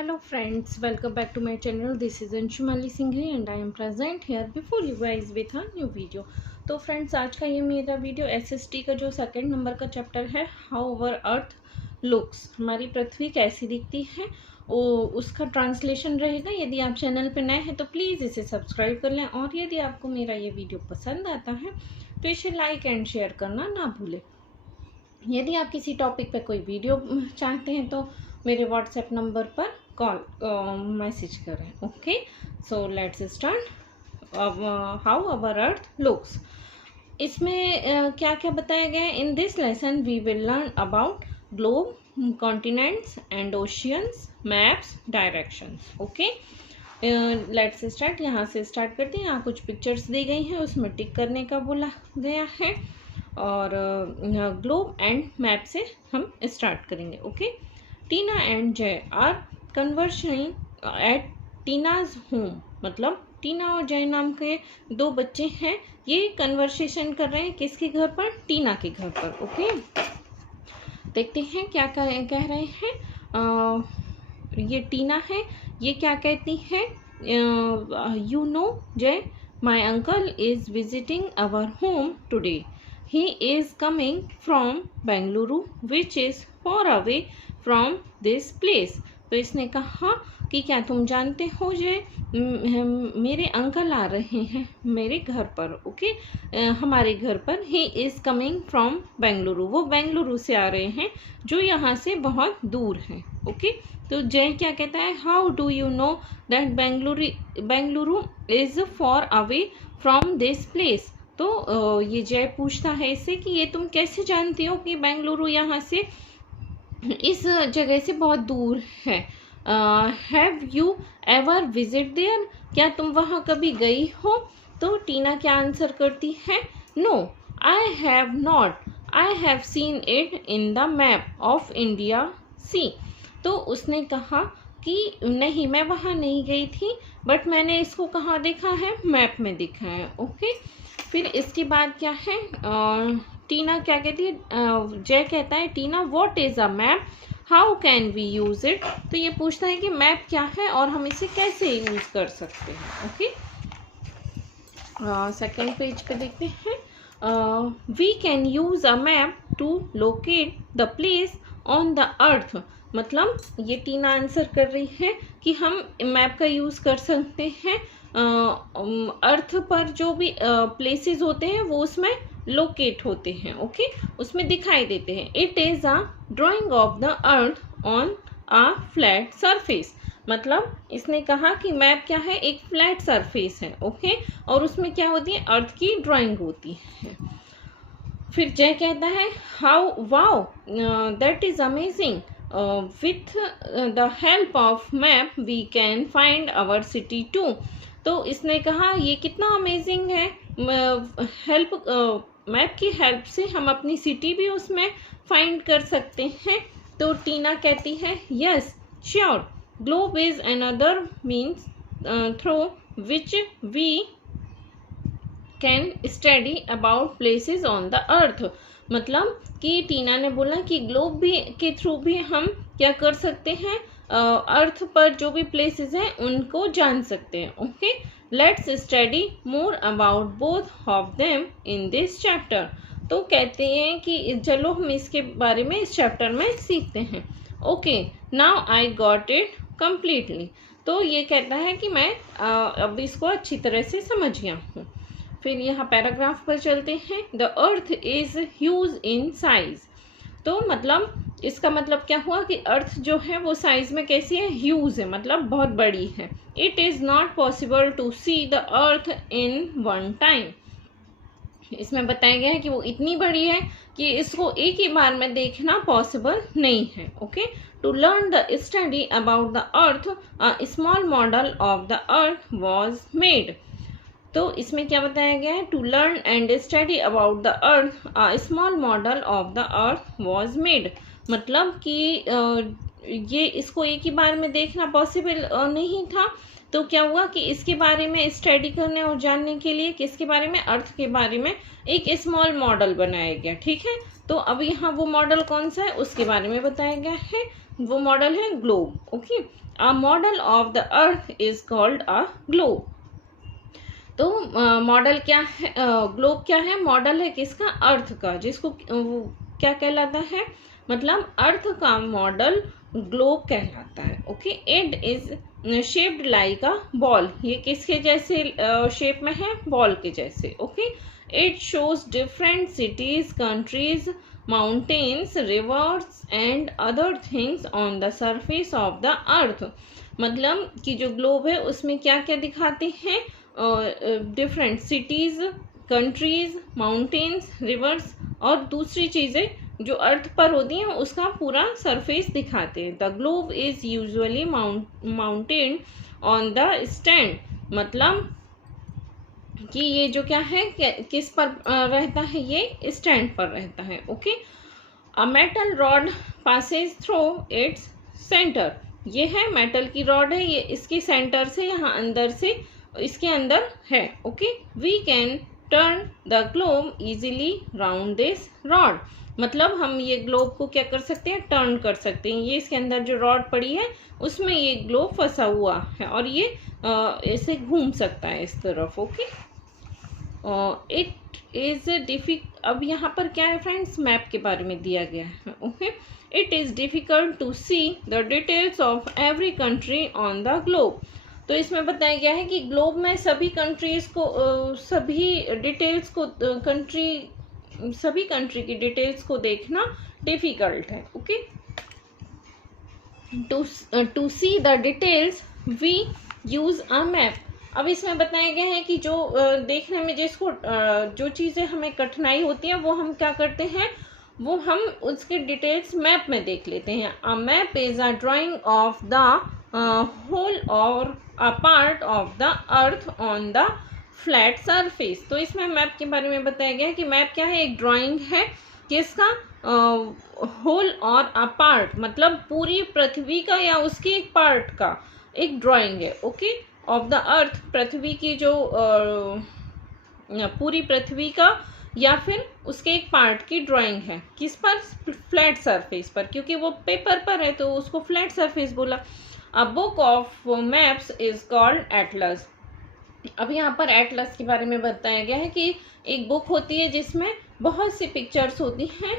Hello friends, welcome back to my channel. This is Anshumali Singhvi and I am present here before you guys with a new video. तो friends, आज का ये मेरा video SST का जो second number का chapter है, हाउ अवर अर्थ लुक्स, हमारी पृथ्वी कैसी दिखती है, उसका ट्रांसलेशन रहेगा। यदि आप चैनल पर नए हैं तो प्लीज़ इसे सब्सक्राइब कर लें, और यदि आपको मेरा ये वीडियो पसंद आता है तो इसे लाइक एंड शेयर करना ना भूलें। यदि आप किसी टॉपिक पर कोई वीडियो चाहते हैं तो मेरे व्हाट्सएप नंबर पर कॉल मैसेज करें। Okay, so let's start. How our earth looks, इसमें क्या क्या बताया गया है। In this lesson we will learn about globe, continents and oceans, maps, directions. Okay, let's start. यहाँ से स्टार्ट करते हैं। यहाँ कुछ पिक्चर्स दी गई हैं, उसमें टिक करने का बोला गया है, और ग्लोब एंड मैप से हम स्टार्ट करेंगे। ओके, टीना एंड जय are conversing eight Tina's home, मतलब टीना और जय नाम के दो बच्चे हैं, ये कन्वर्सेशन कर रहे हैं किसके घर पर? टीना के घर पर। ओके, देखते हैं क्या कह रहे हैं। ये टीना है, ये क्या कहती है? यू नो जय, my uncle is visiting our home today, he is coming from Bengaluru which is far away from this place। तो इसने कहा कि क्या तुम जानते हो जय, मेरे अंकल आ रहे हैं मेरे घर पर। ओके, हमारे घर पर। he is coming from Bengaluru, वो बेंगलुरु से आ रहे हैं जो यहाँ से बहुत दूर है। ओके, तो जय क्या कहता है? How do you know that Bengaluru is for away from this place. तो ये जय पूछता है इससे कि ये तुम कैसे जानती हो कि बेंगलुरु यहाँ से, इस जगह से बहुत दूर है। Have you ever visit there, क्या तुम वहाँ कभी गई हो? तो टीना क्या आंसर करती है? No I have not, I have seen it in the map of India see. तो उसने कहा कि नहीं, मैं वहाँ नहीं गई थी, बट मैंने इसको कहाँ देखा है? मैप में देखा है। ओके, फिर इसके बाद क्या है? टीना क्या कहती है? जय कहता है Tina what is a map, how can we use it. तो ये पूछता है कि मैप क्या है और हम इसे कैसे यूज़ कर सकते हैं। ओके, सेकंड पेज पे देखते हैं। We can use a map to locate the place on the earth, मतलब ये टीना आंसर कर रही है कि हम मैप का यूज़ कर सकते हैं। अर्थ पर जो भी प्लेसेस होते हैं वो उसमें लोकेट होते हैं। ओके, उसमें दिखाई देते हैं। It is a drawing of the earth on a flat surface, मतलब इसने कहा कि मैप क्या है? एक फ्लैट सरफेस है। ओके, और उसमें क्या होती है? अर्थ की ड्राइंग होती है। फिर जय कहता है how wow that is amazing, with the help of map we can find our city too। तो इसने कहा ये कितना अमेजिंग है, मैप की हेल्प से हम अपनी सिटी भी उसमें फाइंड कर सकते हैं। तो टीना कहती है yes sure, globe is another means through which we can study about places on the earth, मतलब कि टीना ने बोला कि ग्लोब भी के थ्रू भी हम क्या कर सकते हैं? अर्थ पर जो भी प्लेसेस हैं उनको जान सकते हैं। Okay, let's study more about both of them in this chapter. तो कहते हैं कि चलो हम इसके बारे में इस चैप्टर में सीखते हैं। Okay, now I got it completely. तो ये कहता है कि मैं अब इसको अच्छी तरह से समझ गया हूँ। फिर यहाँ पैराग्राफ पर चलते हैं। The earth is huge in size, तो मतलब इसका मतलब क्या हुआ कि अर्थ जो है वो साइज में कैसी है? ह्यूज है, मतलब बहुत बड़ी है। It is not possible to see the earth in one time, इसमें बताया गया है कि वो इतनी बड़ी है कि इसको एक ही बार में देखना पॉसिबल नहीं है। Okay, to learn the study about the earth a small model of the earth was made. तो इसमें क्या बताया गया है? To learn and study about the earth a small model of the earth was made, मतलब कि ये इसको एक ही बार में देखना पॉसिबल नहीं था। तो क्या हुआ कि इसके बारे में स्टडी करने और जानने के लिए किसके बारे में? अर्थ के बारे में एक स्मॉल मॉडल बनाया गया। ठीक है, तो अब यहाँ वो मॉडल कौन सा है उसके बारे में बताया गया है। वो मॉडल है globe. Okay, a model of the earth is called a globe. तो मॉडल क्या है, ग्लोब क्या है, मॉडल है किसका, अर्थ का, जिसको क्या कहलाता है, मतलब अर्थ का मॉडल ग्लोब कहलाता है. Okay, it is shaped like a ball. ये किसके जैसे शेप में है, बॉल के जैसे. Okay, it shows different cities, countries, mountains, reverse and other things on the surface of the earth. मतलब कि जो ग्लोब है उसमें क्या क्या दिखाते हैं, different cities, countries, mountains, reverse और दूसरी चीज़ें जो अर्थ पर होती हैं उसका पूरा सरफेस दिखाते हैं. The globe is usually mountain on the stand. मतलब कि ये जो क्या है, किस पर रहता है, ये स्टैंड पर रहता है. Okay, a metal rod Passage through its centre. ये है मेटल की रॉड है, ये इसके सेंटर से, यहाँ अंदर से इसके अंदर है. Okay, we can turn the globe easily round this rod. मतलब हम ये ग्लोब को क्या कर सकते हैं, टर्न कर सकते हैं. ये इसके अंदर जो रॉड पड़ी है उसमें ये ग्लोब फंसा हुआ है और ये ऐसे घूम सकता है इस तरफ. ओके, इट इज़ अब यहाँ पर क्या है फ्रेंड्स, मैप के बारे में दिया गया है. Okay, it is difficult to see the details of every country on the globe. तो इसमें बताया गया है कि ग्लोब में सभी कंट्रीज को सभी डिटेल्स को सभी कंट्री की डिटेल्स को देखना डिफ़िकल्ट है. Okay, to see the details we use a map. अब इसमें बताया गया है कि जो देखने में जिसको जो चीज़ें हमें कठिनाई होती है वो हम क्या करते हैं, वो हम उसके डिटेल्स मैप में देख लेते हैं. A map is a drawing of the whole or a part of the earth on the flat surface. तो इसमें मैप के बारे में बताया गया है कि मैप क्या है, एक ड्राइंग है किसका, होल और अ पार्ट, मतलब पूरी पृथ्वी का या उसकी एक पार्ट का एक ड्राइंग है. ओके, ऑफ द अर्थ, पृथ्वी की जो पूरी पृथ्वी का या फिर उसके एक पार्ट की ड्राइंग है. किस पर, फ्लैट सरफेस पर, क्योंकि वो पेपर पर है तो उसको फ्लैट सरफेस बोला. A book of maps is called Atlas. अब यहाँ पर एटलस के बारे में बताया गया है कि एक बुक होती है जिसमें बहुत सी पिक्चर्स होती हैं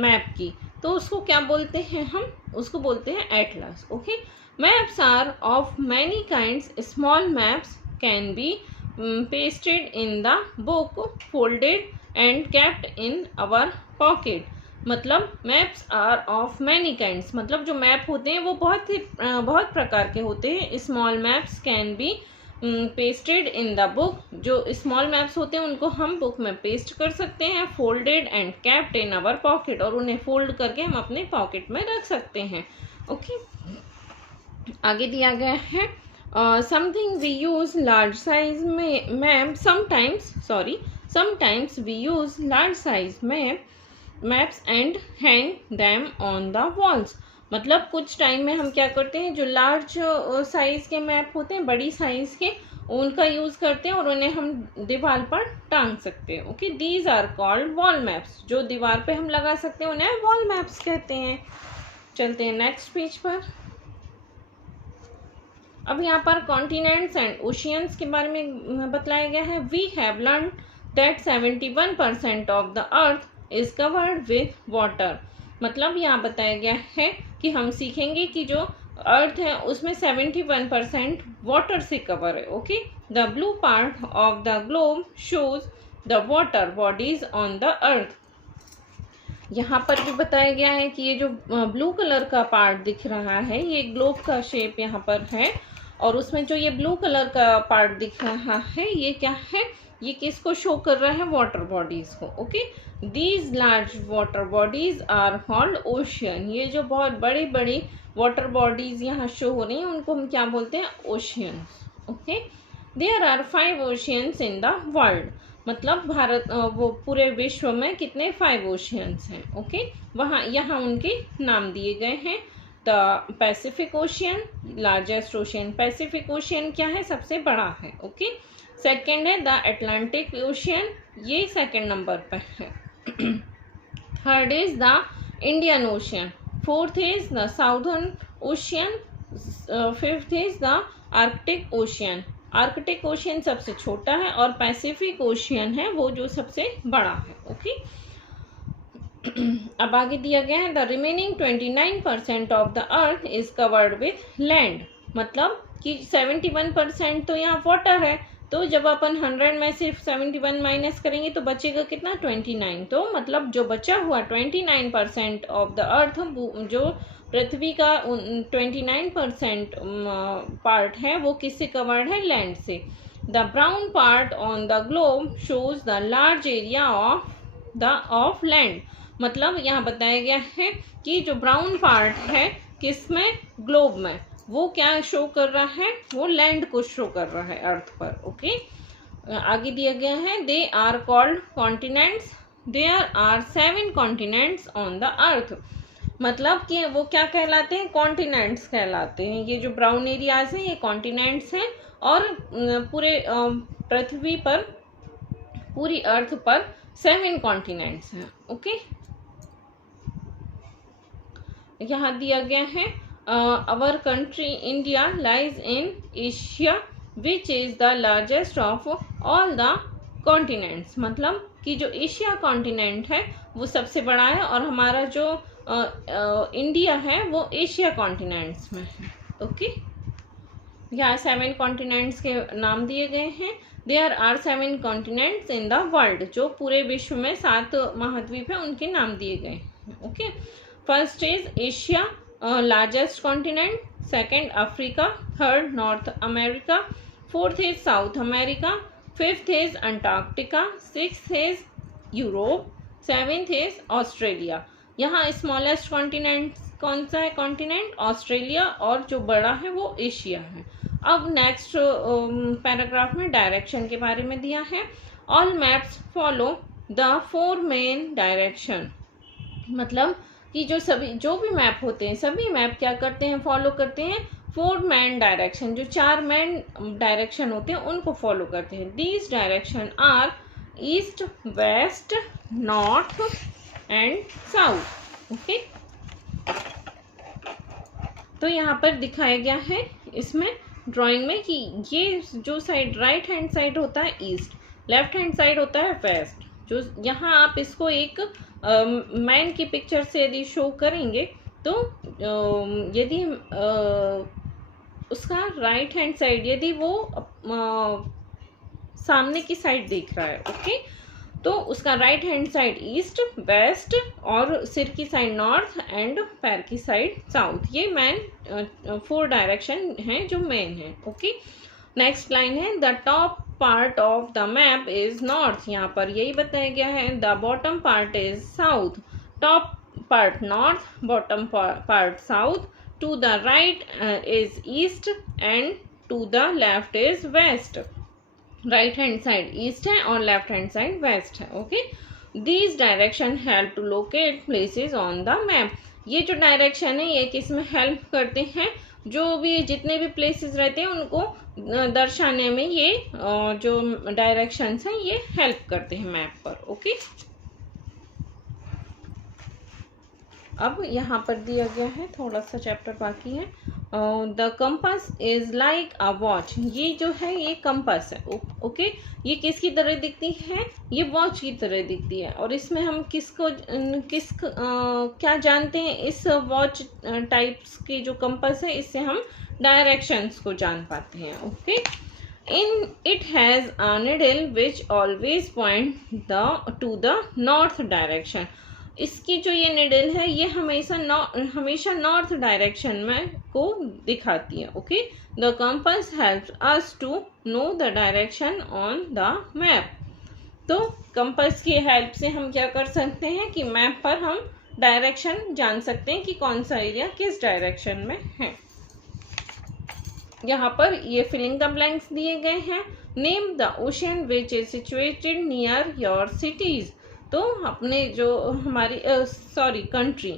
मैप की, तो उसको क्या बोलते हैं, हम उसको बोलते हैं atlas. Okay, maps are of many kinds. Small maps can be pasted in the book, folded and kept in our pocket. मतलब maps are of many kinds, मतलब जो मैप होते हैं वो बहुत प्रकार के होते हैं. Small maps can be pasted in the book. जो स्मॉल मैप्स होते हैं उनको हम बुक में पेस्ट कर सकते हैं. Folded and kept in our pocket, और उन्हें फोल्ड करके हम अपने पॉकेट में रख सकते हैं. ओके, आगे दिया गया है something we use large size map sometimes we use large size maps and hang them on the walls. मतलब कुछ टाइम में हम क्या करते हैं, जो लार्ज साइज के मैप होते हैं, बड़ी साइज के, उनका यूज़ करते हैं और उन्हें हम दीवार पर टांग सकते हैं. Okay, these are called wall maps. जो दीवार पे हम लगा सकते हैं उन्हें वॉल मैप्स कहते हैं. चलते हैं नेक्स्ट पेज पर. अब यहाँ पर कॉन्टिनेंट्स एंड ओशियंस के बारे में बतलाया गया है. We have learn that 71% of the earth is covered with water. मतलब यहाँ बताया गया है कि हम सीखेंगे कि जो अर्थ है उसमें 71% वाटर से कवर है. Okay, the blue part of the globe shows the water bodies on the अर्थ. यहाँ पर भी बताया गया है कि ये जो ब्लू कलर का पार्ट दिख रहा है ये ग्लोब का शेप यहाँ पर है, और उसमें जो ये ब्लू कलर का पार्ट दिख रहा है ये क्या है, ये किसको शो कर रहा है, वाटर बॉडीज को. Okay, these large water bodies are called ocean. ये जो बहुत बड़ी बड़ी वाटर बॉडीज यहाँ शो हो रही हैं उनको हम क्या बोलते हैं, oceans. Okay, there are 5 oceans in the world. मतलब भारत वो पूरे विश्व में कितने 5 ओशियंस हैं. ओके, वहाँ यहाँ उनके नाम दिए गए हैं. The Pacific ocean, largest ocean. Pacific ocean क्या है, सबसे बड़ा है. ओके, सेकेंड है द अटलांटिक ओशियन, ये सेकेंड नंबर पर है. Third is the Indian ocean. Fourth is the southern ocean, fifth is the Arctic ocean. Arctic ocean सबसे छोटा है और पैसिफिक ओशियन है वो जो सबसे बड़ा है। ओके, अब आगे दिया गया है the remaining 29% of the earth is covered with land. मतलब कि 71% तो यहाँ वाटर है, तो जब अपन 100 में से 71 माइनस करेंगे तो बचेगा कितना, 29। तो मतलब जो बचा हुआ 29% ऑफ द अर्थ, जो पृथ्वी का 29% पार्ट है वो किससे कवर्ड है, लैंड से। The brown part on the globe shows the large area of land. मतलब यहाँ बताया गया है कि जो ब्राउन पार्ट है किसमें, ग्लोब में, वो क्या शो कर रहा है, वो लैंड को शो कर रहा है अर्थ पर। ओके, आगे दिया गया है they are called continents, there are 7 continents on the earth. मतलब कि वो क्या कहलाते हैं, कॉन्टिनेंट्स कहलाते हैं। ये जो ब्राउन एरियाज हैं ये कॉन्टिनेंट्स हैं और पूरे पृथ्वी पर, पूरी अर्थ पर 7 कॉन्टिनेंट्स हैं। ओके, यहाँ दिया गया है our country India lies in Asia which is the largest of all the continents। मतलब कि जो एशिया कॉन्टिनेंट है वो सबसे बड़ा है और हमारा जो इंडिया है वो एशिया कॉन्टिनेंट्स में है। ओके, यहाँ 7 कॉन्टिनेंट्स के नाम दिए गए हैं। There are 7 continents in the world, जो पूरे विश्व में 7 महाद्वीप है उनके नाम दिए गए हैं। Okay, first is Asia, largest continent, second Africa, third North America, fourth is South America, fifth is Antarctica, sixth is Europe, seventh is Australia। यहाँ स्मॉलेस्ट कॉन्टिनेंट कौन सा है, कॉन्टिनेंट ऑस्ट्रेलिया, और जो बड़ा है वो एशिया है। अब नेक्स्ट पैराग्राफ में डायरेक्शन के बारे में दिया है। All maps follow the 4 main direction. मतलब कि जो भी मैप होते हैं, सभी मैप क्या करते हैं, फॉलो करते हैं 4 मेन डायरेक्शन। जो 4 मेन डायरेक्शन होते हैं उनको फॉलो करते हैं। These direction are east, west, north and south. Okay, तो यहाँ पर दिखाया गया है इसमें ड्राइंग में कि ये जो साइड राइट हैंड साइड होता है ईस्ट, लेफ्ट हैंड साइड होता है वेस्ट। जो यहाँ आप इसको एक मैन की पिक्चर से यदि शो करेंगे तो यदि उसका राइट हैंड साइड यदि वो सामने की साइड देख रहा है, ओके, तो उसका right hand side east, west और सिर की साइड नॉर्थ एंड पैर की साइड साउथ। ये मैन 4 डायरेक्शन हैं जो मेन है। ओके, नेक्स्ट लाइन है the top part of the map is north. यहाँ पर यही बताया गया है the bottom part is south. Top part north, bottom part south, to the right is east and to the left is west. Right hand side east है और left hand side west है। Okay, these direction help to locate places on the map. ये जो direction है ये किस में help करते हैं, जो भी जितने भी प्लेसेस रहते हैं उनको दर्शाने में ये जो डायरेक्शंस हैं ये हेल्प करते हैं मैप पर। ओके, अब यहाँ पर दिया गया है, थोड़ा सा चैप्टर बाकी है। The compass is like a watch. ये जो है ये कंपास है। ओके, ये किसकी तरह दिखती है, ये वॉच की तरह दिखती है। और इसमें हम क्या जानते हैं, इस वॉच टाइप्स की जो कंपास है इससे हम डायरेक्शंस को जान पाते हैं। Okay, in it has a needle which always point two the north direction. इसकी जो ये निडल है ये हमेशा नॉर्थ डायरेक्शन में को दिखाती है। Okay, the compass helps us to know the direction on the map. तो कंपास की हेल्प से हम क्या कर सकते हैं कि मैप पर हम डायरेक्शन जान सकते हैं कि कौन सा एरिया किस डायरेक्शन में है। यहाँ पर ये फिलिंग द ब्लैंक्स दिए गए हैं। Name the ocean which is situated near your cities. तो अपने जो हमारी country,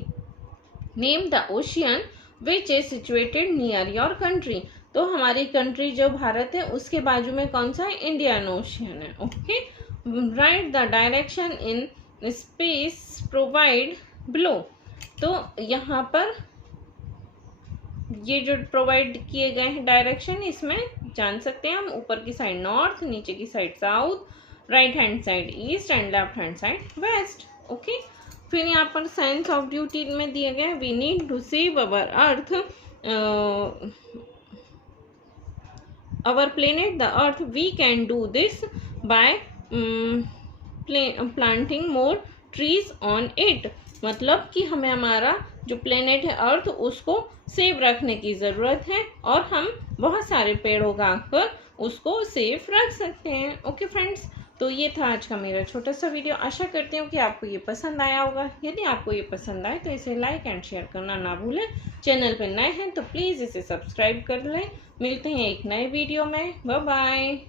name the ocean which is situated near your country. तो हमारी कंट्री जो भारत है उसके बाजू में कौन सा है, इंडियन ओशियन है। Okay, right the direction in space provide below. तो यहाँ पर ये जो प्रोवाइड किए गए हैं डायरेक्शन, इसमें जान सकते हैं हम ऊपर की साइड नॉर्थ, नीचे की side south, right hand side east and left hand side west. Okay, फिर यहाँ पर सेंस ऑफ ड्यूटी में दिए गए, we need to save our earth, our planet the earth, we can do this by planting more trees on it। मतलब कि हमें हमारा जो प्लेनेट है अर्थ उसको सेव रखने की ज़रूरत है और हम बहुत सारे पेड़ उगाकर उसको सेफ रख सकते हैं। ओके फ्रेंड्स, तो ये था आज का मेरा छोटा सा वीडियो। आशा करती हूँ कि आपको ये पसंद आया होगा। यदि आपको ये पसंद आए तो इसे लाइक एंड शेयर करना ना भूलें। चैनल पर नए हैं तो प्लीज़ इसे सब्सक्राइब कर लें। मिलते हैं एक नए वीडियो में। Bye bye.